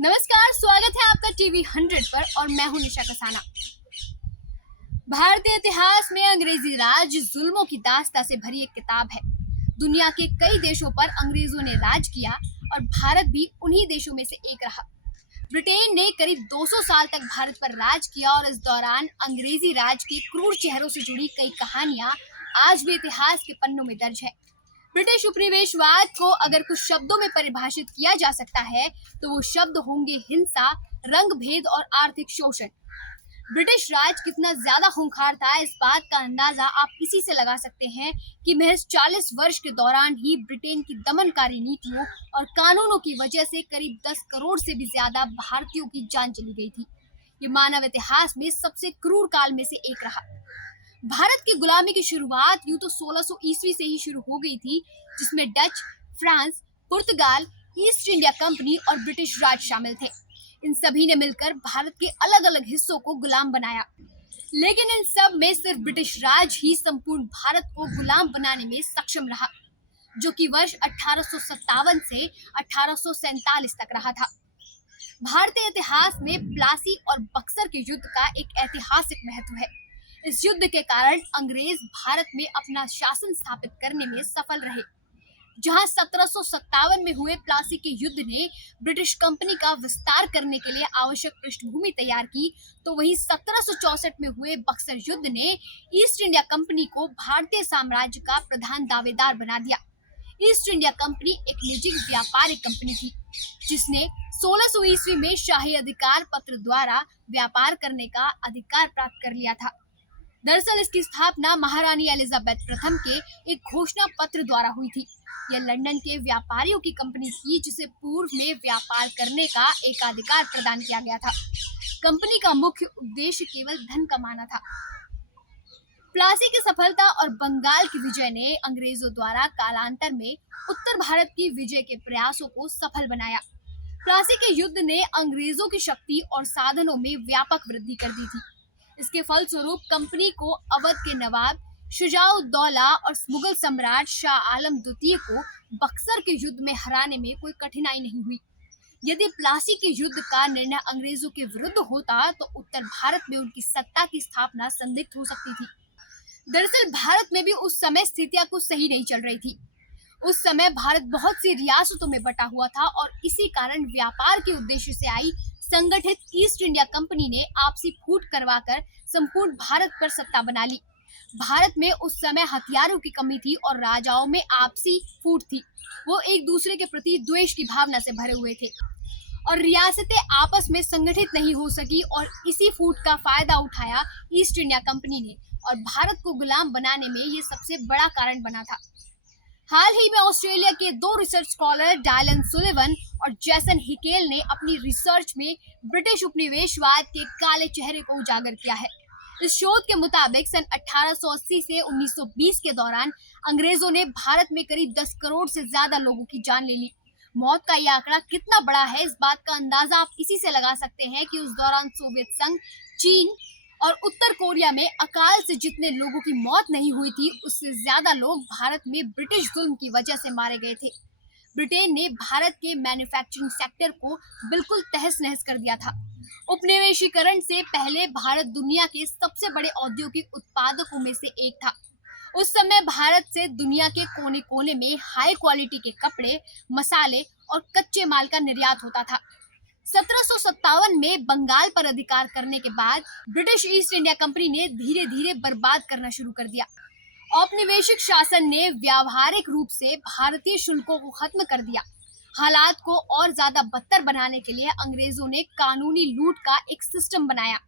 नमस्कार, स्वागत है आपका टीवी 100 पर और मैं हूं निशा कसाना। भारतीय इतिहास में अंग्रेजी राज जुल्मों की दास्तां से भरी एक किताब है। दुनिया के कई देशों पर अंग्रेजों ने राज किया और भारत भी उन्हीं देशों में से एक रहा। ब्रिटेन ने करीब 200 साल तक भारत पर राज किया और इस दौरान अंग्रेजी राज के क्रूर चेहरों से जुड़ी कई कहानियां आज भी इतिहास के पन्नों में दर्ज है। ब्रिटिश उपनिवेशवाद को अगर कुछ शब्दों में परिभाषित किया जा सकता है तो वो शब्द होंगे हिंसा, रंग भेद और आर्थिक शोषण। ब्रिटिश राज कितना ज्यादा खूंखार था, इस बात का अंदाजा आप इसी से लगा सकते हैं कि महज 40 वर्ष के दौरान ही ब्रिटेन की दमनकारी नीतियों और कानूनों की वजह से करीब 10 करोड़ से भी ज्यादा भारतीयों की जान चली गई थी। ये मानव इतिहास में सबसे क्रूर काल में से एक रहा। भारत की गुलामी की शुरुआत यूं तो 1600 ईस्वी से ही शुरू हो गई थी, जिसमें डच, फ्रांस, पुर्तगाल, ईस्ट इंडिया कंपनी और ब्रिटिश राज शामिल थे। इन सभी ने मिलकर भारत के अलग अलग हिस्सों को गुलाम बनाया, लेकिन इन सब में सिर्फ ब्रिटिश राज ही संपूर्ण भारत को गुलाम बनाने में सक्षम रहा, जो कि वर्ष 1857 से 1847 तक रहा था। भारतीय इतिहास में प्लासी और बक्सर के युद्ध का एक ऐतिहासिक महत्व है। इस युद्ध के कारण अंग्रेज भारत में अपना शासन स्थापित करने में सफल रहे। जहां 1757 में हुए प्लासी के युद्ध ने ब्रिटिश कंपनी का विस्तार करने के लिए आवश्यक पृष्ठभूमि तैयार की, तो वहीं 1764 में हुए बक्सर युद्ध ने ईस्ट इंडिया कंपनी को भारतीय साम्राज्य का प्रधान दावेदार बना दिया। ईस्ट इंडिया कंपनी एक निजी व्यापारिक कंपनी थी, जिसने 1600 ईस्वी में शाही अधिकार पत्र द्वारा व्यापार करने का अधिकार प्राप्त कर लिया था। दरअसल इसकी स्थापना महारानी एलिजाबेथ प्रथम के एक घोषणा पत्र द्वारा हुई थी। यह लंदन के व्यापारियों की कंपनी थी, जिसे पूर्व में व्यापार करने का एकाधिकार प्रदान किया गया था। कंपनी का मुख्य उद्देश्य केवल धन कमाना था। प्लासी की सफलता और बंगाल की विजय ने अंग्रेजों द्वारा कालांतर में उत्तर भारत की विजय के प्रयासों को सफल बनाया। प्लासी के युद्ध ने अंग्रेजों की शक्ति और साधनों में व्यापक वृद्धि कर दी थी। इसके फलस्वरूप कंपनी को अवध के नवाब शुजाउद्दौला और मुगल सम्राट शाह आलम द्वितीय को बक्सर के युद्ध में हराने में कोई कठिनाई नहीं हुई। यदि प्लासी के युद्ध का निर्णय अंग्रेजों के विरुद्ध होता तो उत्तर भारत में उनकी सत्ता की स्थापना संदिग्ध हो सकती थी। दरअसल भारत में भी उस समय स्थितियां कुछ सही नहीं चल रही थी। उस समय भारत बहुत सी रियासतों में बटा हुआ था और इसी कारण व्यापार के उद्देश्य से आई संगठित ईस्ट इंडिया कंपनी ने आपसी फूट करवाकर संपूर्ण भारत पर सत्ता बना ली। भारत में उस समय हथियारों की कमी थी और राजाओं में आपसी फूट थी। वो एक दूसरे के प्रति द्वेष की भावना से भरे हुए थे और रियासतें आपस में संगठित नहीं हो सकी, और इसी फूट का फायदा उठाया ईस्ट इंडिया कंपनी ने और भारत को गुलाम बनाने में ये सबसे बड़ा कारण बना था। हाल ही में ऑस्ट्रेलिया के दो रिसर्च स्कॉलर डायलन सुलिवन और जैसन हिकेल ने अपनी रिसर्च में ब्रिटिश उपनिवेशवाद के काले चेहरे को उजागर किया है। इस शोध के मुताबिक सन 1880 से 1920 के दौरान अंग्रेजों ने भारत में करीब 10 करोड़ से ज्यादा लोगों की जान ले ली। मौत का यह आंकड़ा कितना बड़ा है, इस बात का अंदाजा आप इसी से लगा सकते हैं कि उस दौरान सोवियत संघ, चीन और उत्तर कोरिया में अकाल से जितने लोगों की मौत नहीं हुई थी, उससे ज्यादा लोग भारत में ब्रिटिश जुल्म की वजह से मारे गए थे। ब्रिटेन ने भारत के मैन्युफैक्चरिंग सेक्टर को बिल्कुल तहस नहस कर दिया था। उपनिवेशीकरण से पहले भारत दुनिया के सबसे बड़े औद्योगिक उत्पादकों में से एक था। उस समय भारत से दुनिया के कोने कोने में हाई क्वालिटी के कपड़े, मसाले और कच्चे माल का निर्यात होता था। 1757 में बंगाल पर अधिकार करने के बाद ब्रिटिश ईस्ट इंडिया कंपनी ने धीरे धीरे बर्बाद करना शुरू कर दिया। औपनिवेशिक शासन ने व्यावहारिक रूप से भारतीय शुल्कों को खत्म कर दिया। हालात को और ज्यादा बदतर बनाने के लिए अंग्रेजों ने कानूनी लूट का एक सिस्टम बनाया।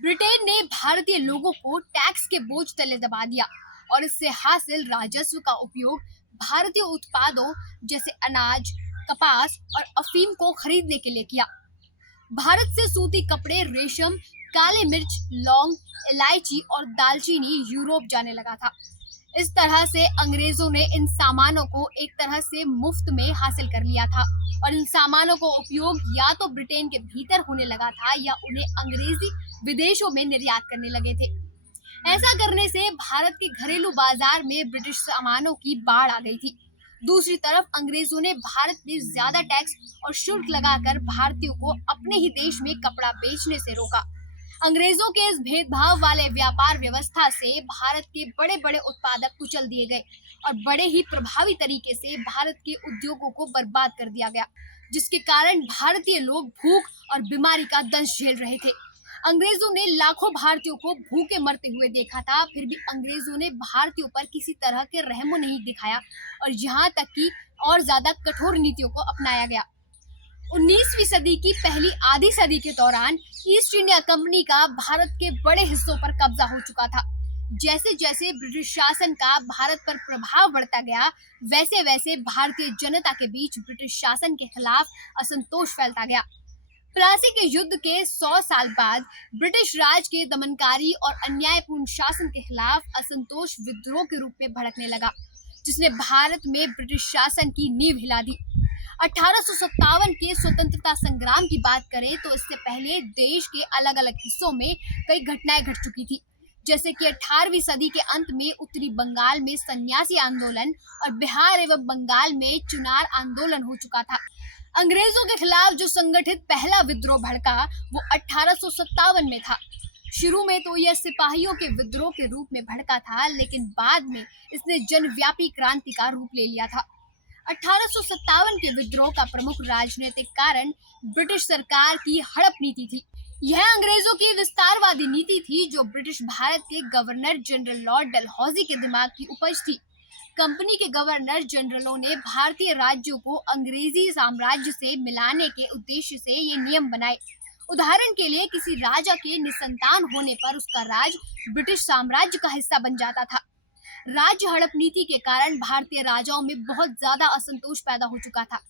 ब्रिटेन ने भारतीय लोगों को टैक्स के बोझ तले दबा दिया और इससे हासिल राजस्व का उपयोग भारतीय उत्पादों जैसे अनाज, कपास और अफीम को खरीदने के लिए किया। भारत से सूती कपड़े, रेशम, काले मिर्च, लौंग, इलायची और दालचीनी यूरोप जाने लगा था। इस तरह से अंग्रेजों ने इन सामानों को एक तरह से मुफ्त में हासिल कर लिया था और इन सामानों को उपयोग या तो ब्रिटेन के भीतर होने लगा था या उन्हें अंग्रेजी विदेशों में निर्यात करने लगे थे। ऐसा करने से भारत के घरेलू बाजार में ब्रिटिश सामानों की बाढ़ आ गई थी। दूसरी तरफ अंग्रेजों ने भारत में ज्यादा टैक्स और शुल्क लगाकर भारतीयों को अपने ही देश में कपड़ा बेचने से रोका। अंग्रेजों के इस भेदभाव वाले व्यापार व्यवस्था से भारत के बड़े बड़े उत्पादक कुचल दिए गए और बड़े ही प्रभावी तरीके से भारत के उद्योगों को बर्बाद कर दिया गया, जिसके कारण भारतीय लोग भूख और बीमारी का दंश झेल रहे थे। अंग्रेजों ने लाखों भारतीयों को भूखे मरते हुए देखा था, फिर भी अंग्रेजों ने भारतीयों पर किसी तरह के रहमो नहीं दिखाया और यहाँ तक कि और ज्यादा कठोर नीतियों को अपनाया गया। 19वीं सदी की पहली आधी सदी के दौरान ईस्ट इंडिया कंपनी का भारत के बड़े हिस्सों पर कब्जा हो चुका था। जैसे जैसे ब्रिटिश शासन का भारत पर प्रभाव बढ़ता गया, वैसे वैसे भारतीय जनता के बीच ब्रिटिश शासन के खिलाफ असंतोष फैलता गया। प्लासी के युद्ध के 100 साल बाद ब्रिटिश राज के दमनकारी और अन्यायपूर्ण शासन के खिलाफ असंतोष विद्रोह के रूप में भड़कने लगा, जिसने भारत में ब्रिटिश शासन की नींव हिला दी। 1857 के स्वतंत्रता संग्राम की बात करें तो इससे पहले देश के अलग अलग हिस्सों में कई घटनाएं घट चुकी थी, जैसे कि 18वीं सदी के अंत में उत्तरी बंगाल में सन्यासी आंदोलन और बिहार एवं बंगाल में चुनार आंदोलन हो चुका था। अंग्रेजों के खिलाफ जो संगठित पहला विद्रोह भड़का वो 1857 में था। शुरू में तो यह सिपाहियों के विद्रोह के रूप में भड़का था, लेकिन बाद में इसने जनव्यापी क्रांति का रूप ले लिया था। 1857 के विद्रोह का प्रमुख राजनीतिक कारण ब्रिटिश सरकार की हड़प नीति थी। यह अंग्रेजों की विस्तारवादी नीति थी, जो ब्रिटिश भारत के गवर्नर जनरल लॉर्ड डलहौजी के दिमाग की उपज थी। कंपनी के गवर्नर जनरलों ने भारतीय राज्यों को अंग्रेजी साम्राज्य से मिलाने के उद्देश्य से ये नियम बनाए। उदाहरण के लिए किसी राजा के निसंतान होने पर उसका राज ब्रिटिश साम्राज्य का हिस्सा बन जाता था। राज्य हड़प नीति के कारण भारतीय राजाओं में बहुत ज्यादा असंतोष पैदा हो चुका था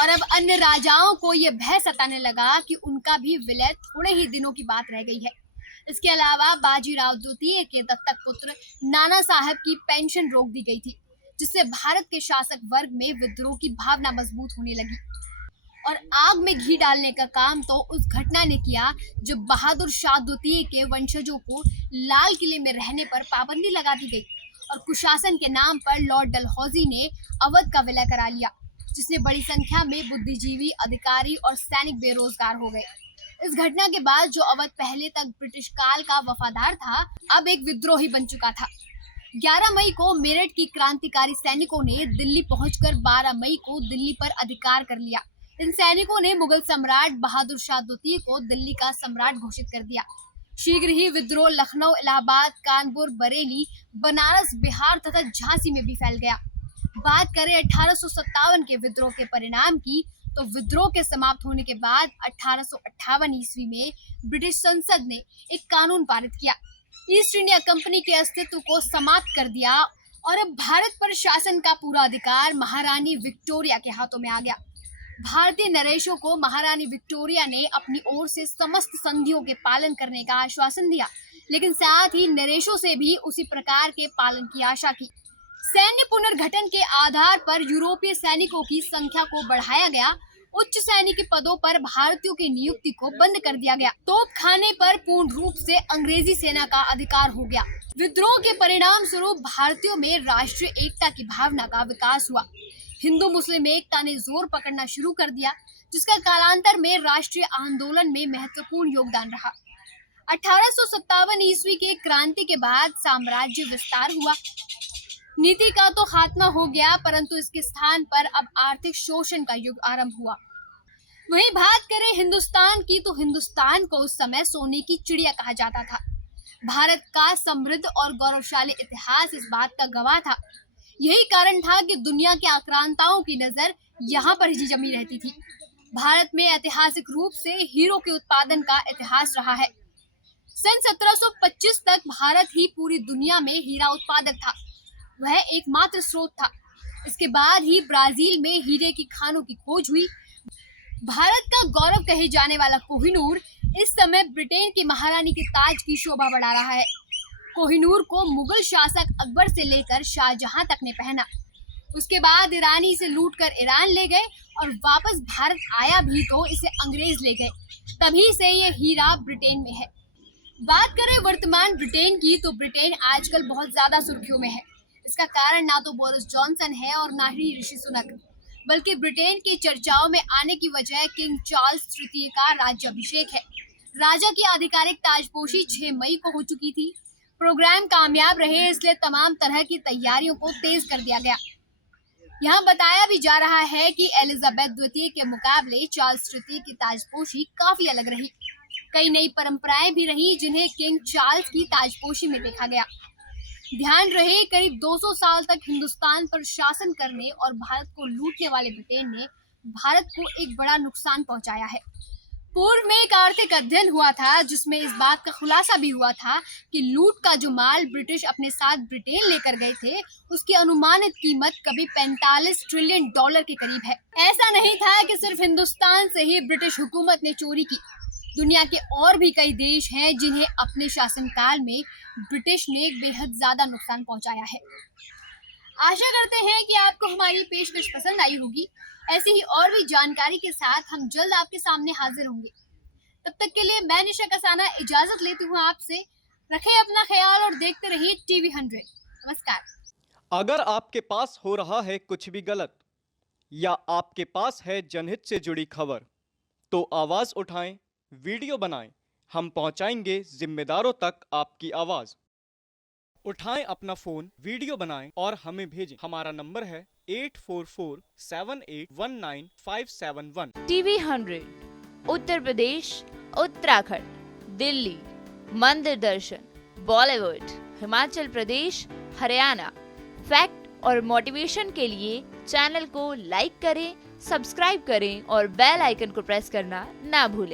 और अब अन्य राजाओं को यह भय सताने लगा कि उनका भी विलय थोड़े ही दिनों की बात रह गई है। इसके अलावा बाजीराव द्वितीय के दत्तक पुत्र नाना साहब की पेंशन रोक दी गई थी, जिससे भारत के शासक वर्ग में विद्रोह की भावना मजबूत होने लगी। और आग में घी डालने का काम तो उस घटना ने किया जब बहादुर शाह द्वितीय के वंशजों को लाल किले में रहने पर पाबंदी लगा दी गई और कुशासन के नाम पर लॉर्ड डलहौजी ने अवध का विलय करा लिया, जिससे बड़ी संख्या में बुद्धिजीवी, अधिकारी और सैनिक बेरोजगार हो गए। इस घटना के बाद जो अवध पहले तक ब्रिटिश काल का वफादार था, अब एक विद्रोही बन चुका था। 11 मई को मेरठ की क्रांतिकारी सैनिकों ने दिल्ली पहुंचकर 12 मई को दिल्ली पर अधिकार कर लिया। इन सैनिकों ने मुगल सम्राट बहादुर शाह द्वितीय को दिल्ली का सम्राट घोषित कर दिया। शीघ्र ही विद्रोह लखनऊ, इलाहाबाद, कानपुर, बरेली, बनारस, बिहार तथा झांसी में भी फैल गया। बात करें 1857 के विद्रोह के परिणाम की, तो विद्रोह के समाप्त होने के बाद 1858 ईस्वी में ब्रिटिश संसद ने एक कानून पारित किया। ईस्ट इंडिया कंपनी के अस्तित्व को समाप्त कर दिया और अब भारत पर शासन का पूरा अधिकार महारानी विक्टोरिया के हाथों में आ गया। भारतीय नरेशों को महारानी विक्टोरिया ने अपनी ओर से समस्त संधियों के पालन करने का आश्वासन दिया, लेकिन साथ ही नरेशों से भी उसी प्रकार के पालन की आशा की। सैन्य पुनर्गठन के आधार पर यूरोपीय सैनिकों की संख्या को बढ़ाया गया। उच्च सैनिक पदों पर भारतीयों की नियुक्ति को बंद कर दिया गया। तोपखाने पर पूर्ण रूप से अंग्रेजी सेना का अधिकार हो गया। विद्रोह के परिणाम स्वरूप भारतीयों में राष्ट्रीय एकता की भावना का विकास हुआ। हिंदू मुस्लिम एकता ने जोर पकड़ना शुरू कर दिया, जिसका कालांतर में राष्ट्रीय आंदोलन में महत्वपूर्ण योगदान रहा। 1857 ईस्वी के क्रांति के बाद साम्राज्य विस्तार हुआ। नीति का तो खात्मा हो गया, परंतु इसके स्थान पर अब आर्थिक शोषण का युग आरंभ हुआ। वहीं बात करें हिंदुस्तान की, तो हिंदुस्तान को उस समय सोने की चिड़िया कहा जाता था। भारत का समृद्ध और गौरवशाली इतिहास इस बात का गवाह था। यही कारण था कि दुनिया के आक्रांताओं की नजर यहाँ पर ही जमी रहती थी। भारत में ऐतिहासिक रूप से हीरो के उत्पादन का इतिहास रहा है। सन 1725 तक भारत ही पूरी दुनिया में हीरा उत्पादक था, वह एकमात्र स्रोत था। इसके बाद ही ब्राजील में हीरे की खानों की खोज हुई। भारत का गौरव कहे जाने वाला कोहिनूर इस समय ब्रिटेन की महारानी के ताज की शोभा बढ़ा रहा है। कोहिनूर को मुगल शासक अकबर से लेकर शाहजहां तक ने पहना। उसके बाद ईरानी इसे लूटकर ईरान ले गए और वापस भारत आया भी तो इसे अंग्रेज ले गए। तभी से ये हीरा ब्रिटेन में है। बात करें वर्तमान ब्रिटेन की, तो ब्रिटेन आजकल बहुत ज्यादा सुर्खियों में है। इसका कारण ना तो बोरिस जॉनसन है और ना ही ऋषि सुनक, बल्कि ब्रिटेन की चर्चाओं में आने की वजह किंग चार्ल्स तृतीय का राज्याभिषेक है। राजा की आधिकारिक ताजपोशी 6 मई को हो चुकी थी। प्रोग्राम कामयाब रहे, इसलिए तमाम तरह की तैयारियों को तेज कर दिया गया। यहाँ बताया भी जा रहा है कि एलिजाबेथ द्वितीय के मुकाबले चार्ल्स तृतीय की ताजपोशी काफी अलग रही। कई नई परंपराएं भी रही जिन्हें किंग चार्ल्स की ताजपोशी में देखा गया। ध्यान रहे, करीब 200 साल तक हिंदुस्तान पर शासन करने और भारत को लूटने वाले ब्रिटेन ने भारत को एक बड़ा नुकसान पहुंचाया है। पूर्व में एक आर्थिक अध्ययन हुआ था जिसमें इस बात का खुलासा भी हुआ था कि लूट का जो माल ब्रिटिश अपने साथ ब्रिटेन लेकर गए थे, उसकी अनुमानित कीमत कभी 45 ट्रिलियन डॉलर के करीब है। ऐसा नहीं था कि सिर्फ हिंदुस्तान से ही ब्रिटिश हुकूमत ने चोरी की। दुनिया के और भी कई देश हैं जिन्हें अपने शासनकाल में ब्रिटिश ने बेहद ज्यादा नुकसान पहुंचाया है। आशा करते हैं कि आपको हमारी पेशकश पसंद आई होगी। ऐसी ही और भी जानकारी के साथ हम जल्द आपके सामने हाजिर होंगे। तब तक के लिए मैं निशा कसाना इजाजत लेती हूँ आपसे। रखें अपना ख्याल और देखते रहिए टीवी 100। नमस्कार। अगर आपके पास हो रहा है कुछ भी गलत या आपके पास है जनहित से जुड़ी खबर, तो आवाज उठाएं, वीडियो बनाएं, हम पहुंचाएंगे जिम्मेदारों तक आपकी आवाज। उठाएं अपना फोन, वीडियो बनाएं और हमें भेजें। हमारा नंबर है 8447819571। टीवी 100 उत्तर प्रदेश, उत्तराखंड, दिल्ली, मंदिर दर्शन, बॉलीवुड, हिमाचल प्रदेश, हरियाणा। फैक्ट और मोटिवेशन के लिए चैनल को लाइक करें, सब्सक्राइब करें और बेल आइकन को प्रेस करना ना भूलें।